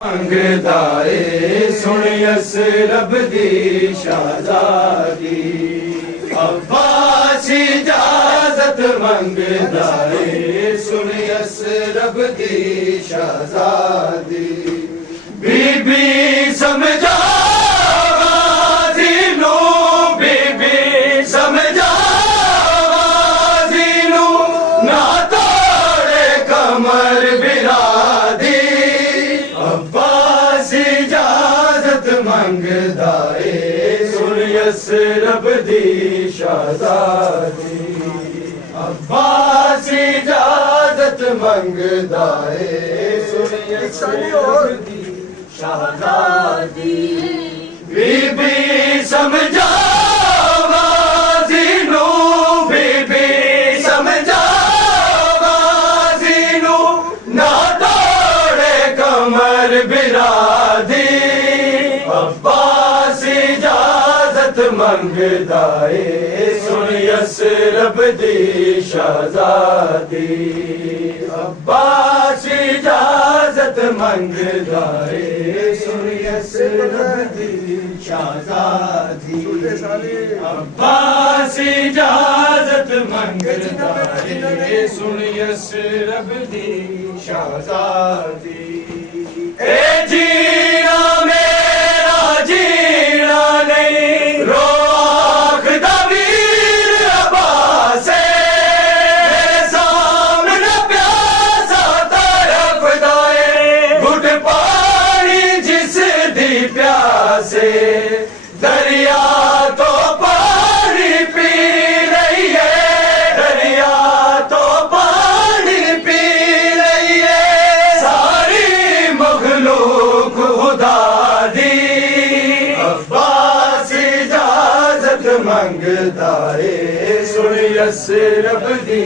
मंगदाए सुनियस रब दी शाहज़ादी अब्बास इजाजत मंगदाए सुनियस रब दी शाहज़ादी बीबी समझा मंगदाए सुनियस रब दी शाहज़ादी अब्बास इजाजत मंगदाए सुनियस रब दी शाहज़ादी बीबी समझा बीबी समझा ना तोड़े कमर बिरादी अब्बास इजाजत मंगदाए सुनियस रब दी शाहज़ादी अब्बास इजाजत मंगदाए सुनियस रब दी शाहज़ादी अब्बास इजाजत मंगदाए सुनियस रब दी शाहज़ादी ए जीना दरिया तो पानी पी रही है दरिया तो पानी पी रही है सारी मखलूक खुदा दी अब्बास इजाजत मंगदाए सुनियस रब दी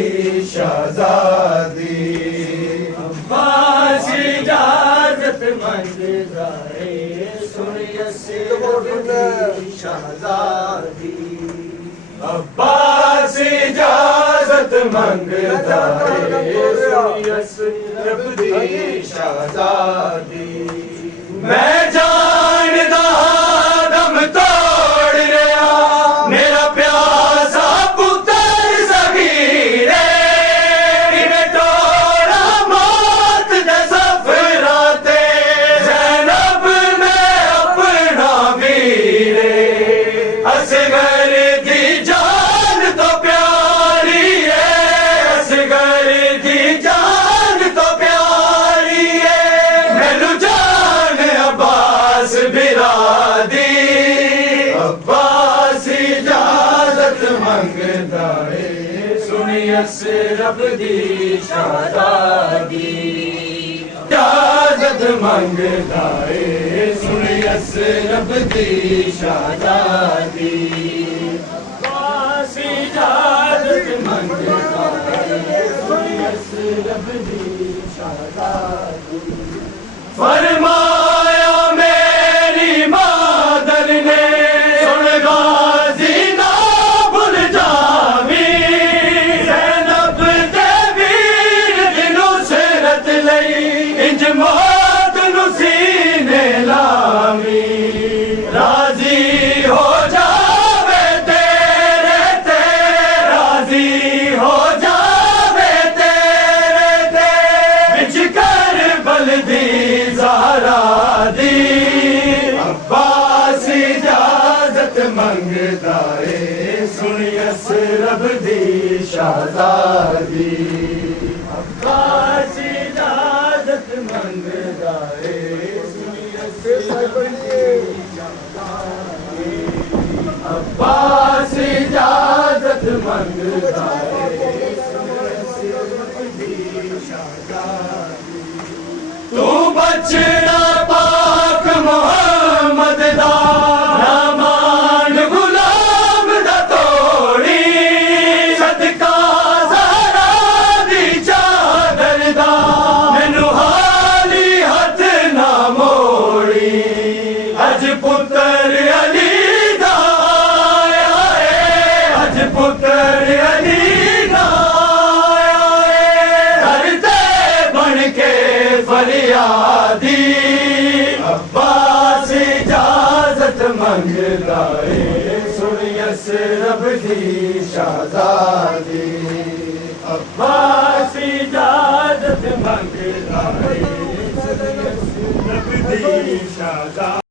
शाहज़ादी अब्बास इजाजत मंगदाए सुनियस रब दी शाहज़ादी अब्बास इजाजत मंगदाए सुनियस रब दी शाहज़ादी मैं जानदा दम तोड़ रहा मेरा प्यासा पुत्र सगीरे इन्हें तोड़ा मौत दे सफराते ज़ैनब में अपना वीरे असगर दी जान तो प्यारी है असगर दी जान तो प्यारी है मैनू जान अब्बास बिरादी अब्बास इजाजत मंगदाए सुनियस रब दी शाहज़ादी इजाजत मंगदाए सुनियस रब दी शाहज़ादी अब्बास इजाजत मंगदाए सुनियस रब दी शाहज़ादी फरमाया मेरी मादर ने सुन गाज़ी ना भूल जावी ज़ैनब दे वीर दी नुसरत लई इंज मौत नू सीने लावी राज़ी हो जावे तेरे ते राज़ी हो जावे तेरे ते विच करबल दी ज़हरा दी अब्बास इजाजत मंगदाए सुनियस रब दी शाहज़ादी अब्बास इजाजत मंगदाए सुनियस रब दी शाहज़ादी अब्बास इजाजत मंगदाए सुनियस रब दी शाहज़ादी तू बचड़ा पाक मोहम्मद दा नामान गुलाम दा तोड़ी सदका ज़हरा दी चादर दा मैनू हाली हथ ना मोड़ी अज पुत्र अली दा आया है अज पुत्र अली दा आया है करते बन के फरियादी मंगदा है सुनियस रब दी शहजादी अब्बास इजाजत मंगदा है सुनियस रब दी शहजादी